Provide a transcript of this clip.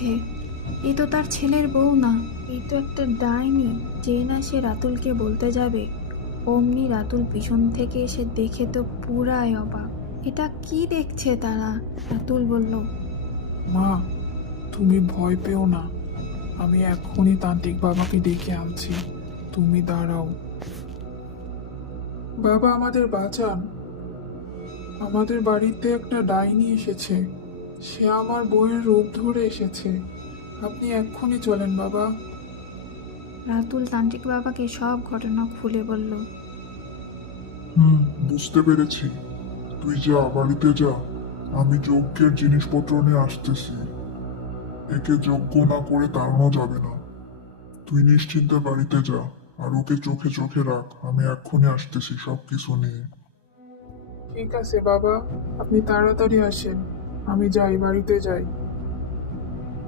হে, এ তো তার ছেলের বউ না, এই তো একটা ডাইনি। যে না সে রাতুলকে বলতে যাবে, অমনি রাতুল পিছন থেকে এসে দেখে তো পুরাই অবাক। এটা কি দেখছে তারা? রাতুল বলল, মা, তুমি ভয় পেও না, আমি এক্ষুনি তান্ত্রিক বাবাকে ডেকে আনছি, তুমি দাঁড়াও। বাবা, আমাদের বাঁচান, আমাদের বাড়িতে একটা ডাইনি এসেছে, সে আমার বউয়ের রূপ ধরে এসেছে, আপনি এক্ষুনি চলেন বাবা। রাতুল তান্ত্রিক বাবাকে সব ঘটনা খুলে বলল। হুম, বুঝতে পেরেছি। তুই যা, বাড়িতে যা, আমি যজ্ঞের জিনিসপত্র নিয়ে আসতেছি। একে যজ্ঞ না করে তাড়ানো যাবে না। তুই নিশ্চিন্তে বাড়িতে যা, আর ওকে চোখে চোখে রাখ, আমি এক্ষুনি আসতেছি সব কিছু নিয়ে। ঠিক আছে বাবা, আপনি তাড়াতাড়ি আসেন, আমি যাই, বাড়িতে যাই।